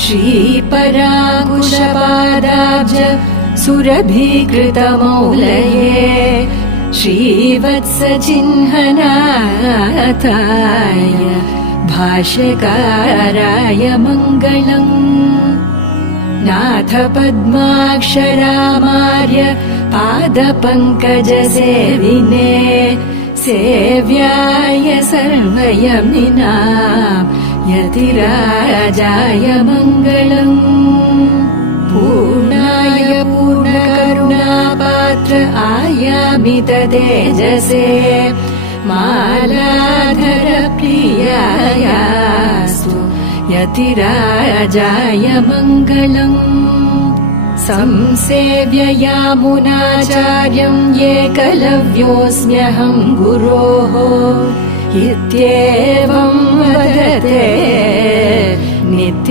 श्रीपराङ्कुशपादाब्ज सुरभीकृतमौलये श्रीवत्सचिह्ननाथाय भाष्यकाराय मङ्गलम्। नाथ पद्माक्षरामार्य पादपङ्कजसेविने सेव्याय सर्वयमिनां यतिराजाय मङ्गलम्। पूर्णाय पूर्णकरुणापात्र आयामित तेजसे मालाधर प्रियायास्तु यतिराजाय मङ्गलम्। संसेव्य यामुनाचार्यम् एकलव्योऽस्म्यहम् गुरोः इत्येवं वदते नित्यम्।